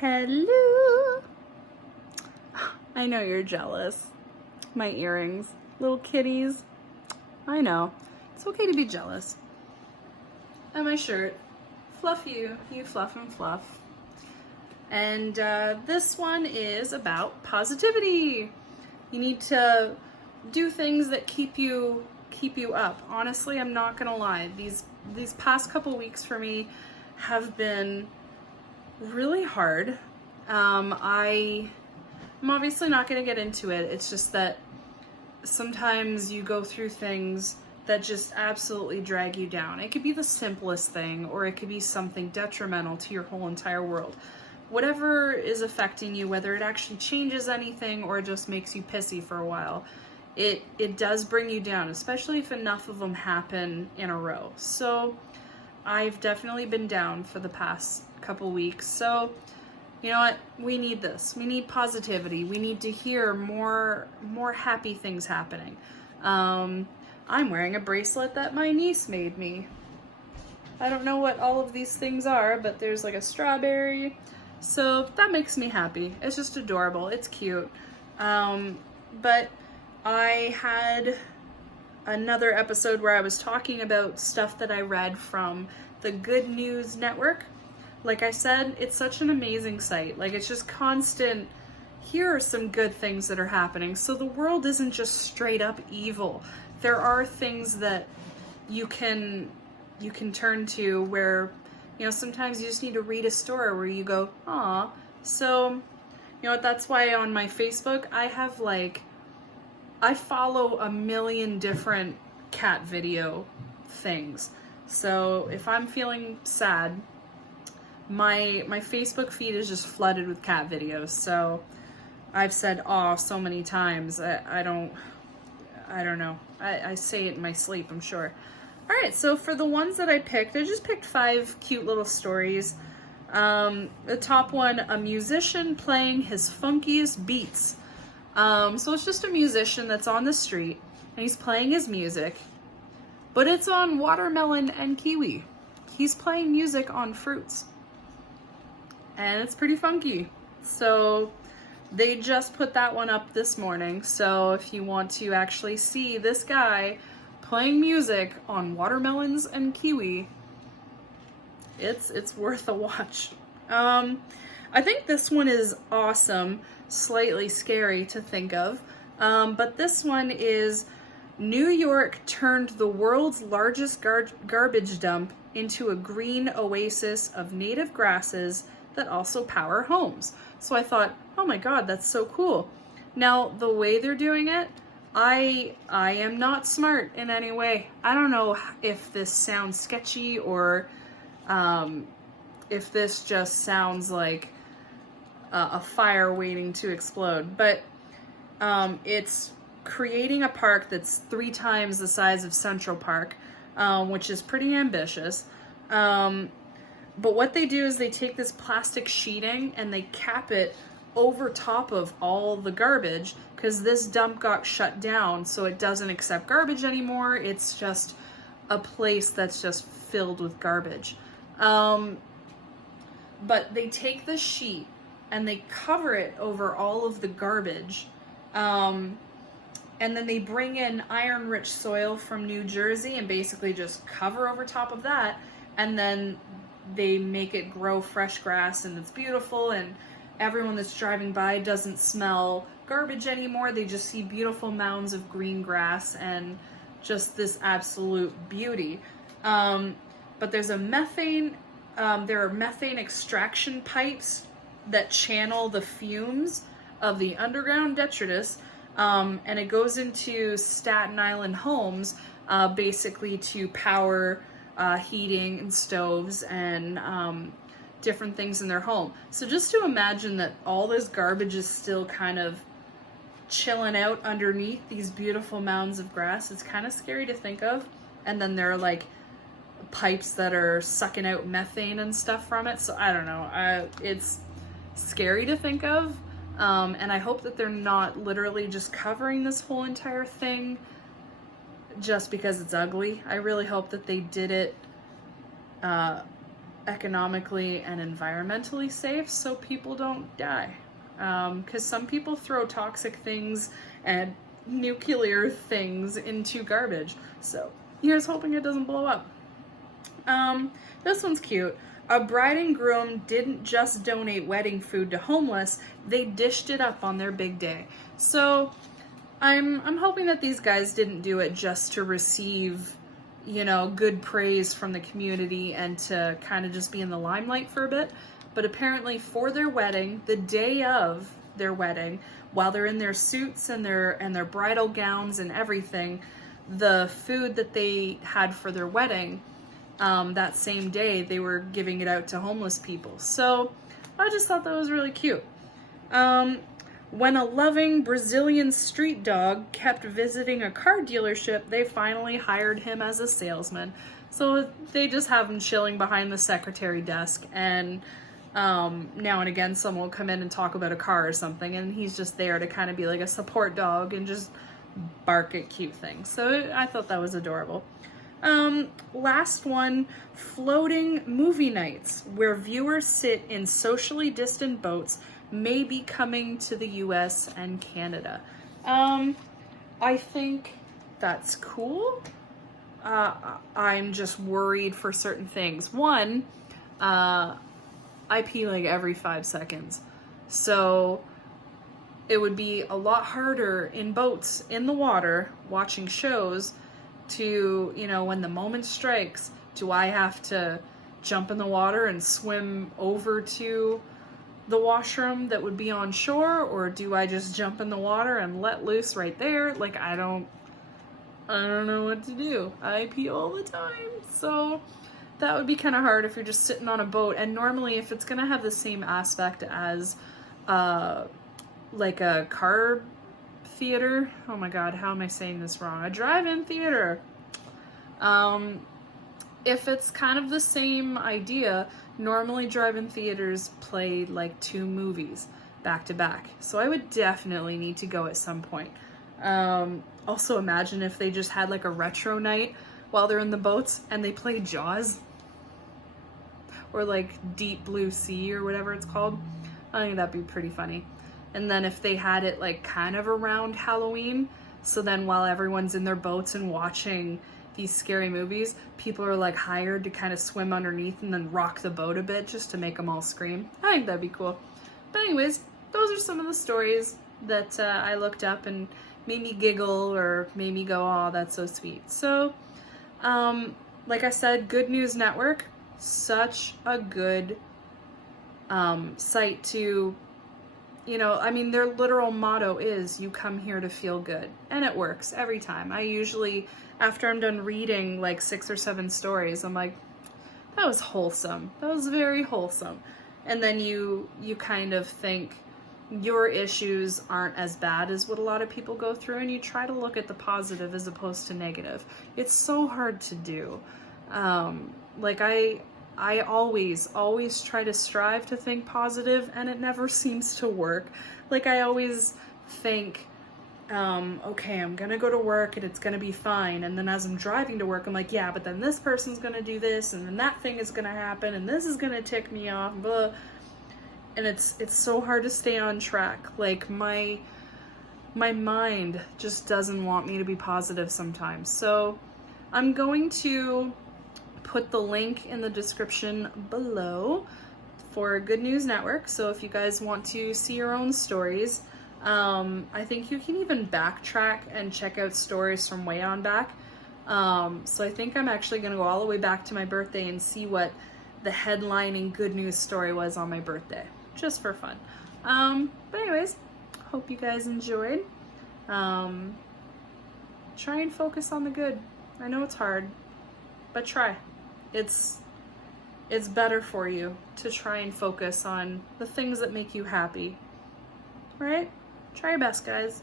Hello. I know you're jealous. My earrings, little kitties. I know. It's okay to be jealous. And my shirt. Fluff you fluff and fluff. And this one is about positivity. You need to do things that keep you up. Honestly, I'm not gonna lie. These past couple weeks for me have been really hard. I'm obviously not going to get into it. It's just that sometimes you go through things that just absolutely drag you down. It could be the simplest thing, or it could be something detrimental to your whole entire world. Whatever is affecting you, whether it actually changes anything or it just makes you pissy for a while, it does bring you down, especially if enough of them happen in a row. So I've definitely been down for the past couple weeks. So you know what? We need this. We need positivity. We need to hear more happy things happening. I'm wearing a bracelet that my niece made me. I don't know what all of these things are, but there's like a strawberry. So that makes me happy. It's just adorable. It's cute. But I had another episode where I was talking about stuff that I read from the Good News Network. Like I said, it's such an amazing site. Like, it's just constant, here are some good things that are happening. So the world isn't just straight up evil. There are things that you can turn to where, you know, sometimes you just need to read a story where you go, aw. So, you know what, that's why on my Facebook, I follow a million different cat video things. So if I'm feeling sad, my Facebook feed is just flooded with cat videos. So I've said "aw" so many times. I don't know. I say it in my sleep, I'm sure. All right, so for the ones that I just picked 5 cute little stories. The top one, a musician playing his funkiest beats. So it's just a musician that's on the street and he's playing his music, but it's on watermelon and kiwi. He's playing music on fruits. And it's pretty funky. So they just put that one up this morning. So if you want to actually see this guy playing music on watermelons and kiwi, it's worth a watch. I think this one is awesome, slightly scary to think of. But this one is New York turned the world's largest garbage dump into a green oasis of native grasses that also power homes. So I thought, oh my God, that's so cool. Now, the way they're doing it, I am not smart in any way. I don't know if this sounds sketchy or if this just sounds like a fire waiting to explode, but it's creating a park that's 3 times the size of Central Park, which is pretty ambitious. But what they do is they take this plastic sheeting and they cap it over top of all the garbage, because this dump got shut down, so it doesn't accept garbage anymore. It's just a place that's just filled with garbage. But they take the sheet and they cover it over all of the garbage. And then they bring in iron-rich soil from New Jersey and basically just cover over top of that. And then they make it grow fresh grass, and it's beautiful, and everyone that's driving by doesn't smell garbage anymore. They just see beautiful mounds of green grass and just this absolute beauty. But there's there are methane extraction pipes that channel the fumes of the underground detritus, and it goes into Staten Island homes, basically to power heating and stoves and different things in their home. So just to imagine that all this garbage is still kind of chilling out underneath these beautiful mounds of grass, it's kind of scary to think of. And then there are like pipes that are sucking out methane and stuff from it. So I don't know. It's scary to think of. And I hope that they're not literally just covering this whole entire thing just because it's ugly. I really hope that they did it economically and environmentally safe so people don't die. Because some people throw toxic things and nuclear things into garbage. So here's hoping it doesn't blow up. This one's cute. A bride and groom didn't just donate wedding food to homeless, they dished it up on their big day. So I'm hoping that these guys didn't do it just to receive, you know, good praise from the community and to kind of just be in the limelight for a bit. But apparently for their wedding, the day of their wedding, while they're in their suits and their bridal gowns and everything, the food that they had for their wedding, that same day, they were giving it out to homeless people. So I just thought that was really cute. When a loving Brazilian street dog kept visiting a car dealership, they finally hired him as a salesman. So they just have him chilling behind the secretary desk, and now and again someone will come in and talk about a car or something, and he's just there to kind of be like a support dog and just bark at cute things. So I thought that was adorable. Last one, floating movie nights, where viewers sit in socially distant boats, may be coming to the US and Canada. I think that's cool. I'm just worried for certain things. One, I pee like every 5 seconds. So it would be a lot harder in boats in the water watching shows to, you know, when the moment strikes, do I have to jump in the water and swim over to the washroom that would be on shore, or do I just jump in the water and let loose right there? Like, I don't know what to do. I pee all the time. So that would be kind of hard if you're just sitting on a boat. And normally if it's going to have the same aspect as like a car theater, oh my god, how am I saying this wrong? A drive-in theater. If it's kind of the same idea, normally drive-in theaters play like 2 movies back to back. So I would definitely need to go at some point. Also imagine if they just had like a retro night while they're in the boats and they play Jaws. Or like Deep Blue Sea or whatever it's called. I think that'd be pretty funny. And then if they had it like kind of around Halloween, so then while everyone's in their boats and watching these scary movies, people are like hired to kind of swim underneath and then rock the boat a bit just to make them all scream. I think that'd be cool. But anyways, those are some of the stories that I looked up and made me giggle or made me go, oh, that's so sweet. So, like I said, Good News Network, such a good site to, you know, I mean, their literal motto is, you come here to feel good. And it works every time. I usually, after I'm done reading like 6 or 7 stories, I'm like, that was wholesome. That was very wholesome. And then you kind of think your issues aren't as bad as what a lot of people go through, and you try to look at the positive as opposed to negative. It's so hard to do. Like I always try to strive to think positive, and it never seems to work. Like I always think, okay, I'm gonna go to work and it's gonna be fine. And then as I'm driving to work, I'm like, yeah, but then this person's gonna do this, and then that thing is gonna happen, and this is gonna tick me off, blah. And it's so hard to stay on track. Like my mind just doesn't want me to be positive sometimes. So I'm going to put the link in the description below for Good News Network. So if you guys want to see your own stories, I think you can even backtrack and check out stories from way on back. So I think I'm actually going to go all the way back to my birthday and see what the headlining good news story was on my birthday, just for fun. But anyways, hope you guys enjoyed. Try and focus on the good. I know it's hard, but try. It's better for you to try and focus on the things that make you happy. Right? Try your best, guys.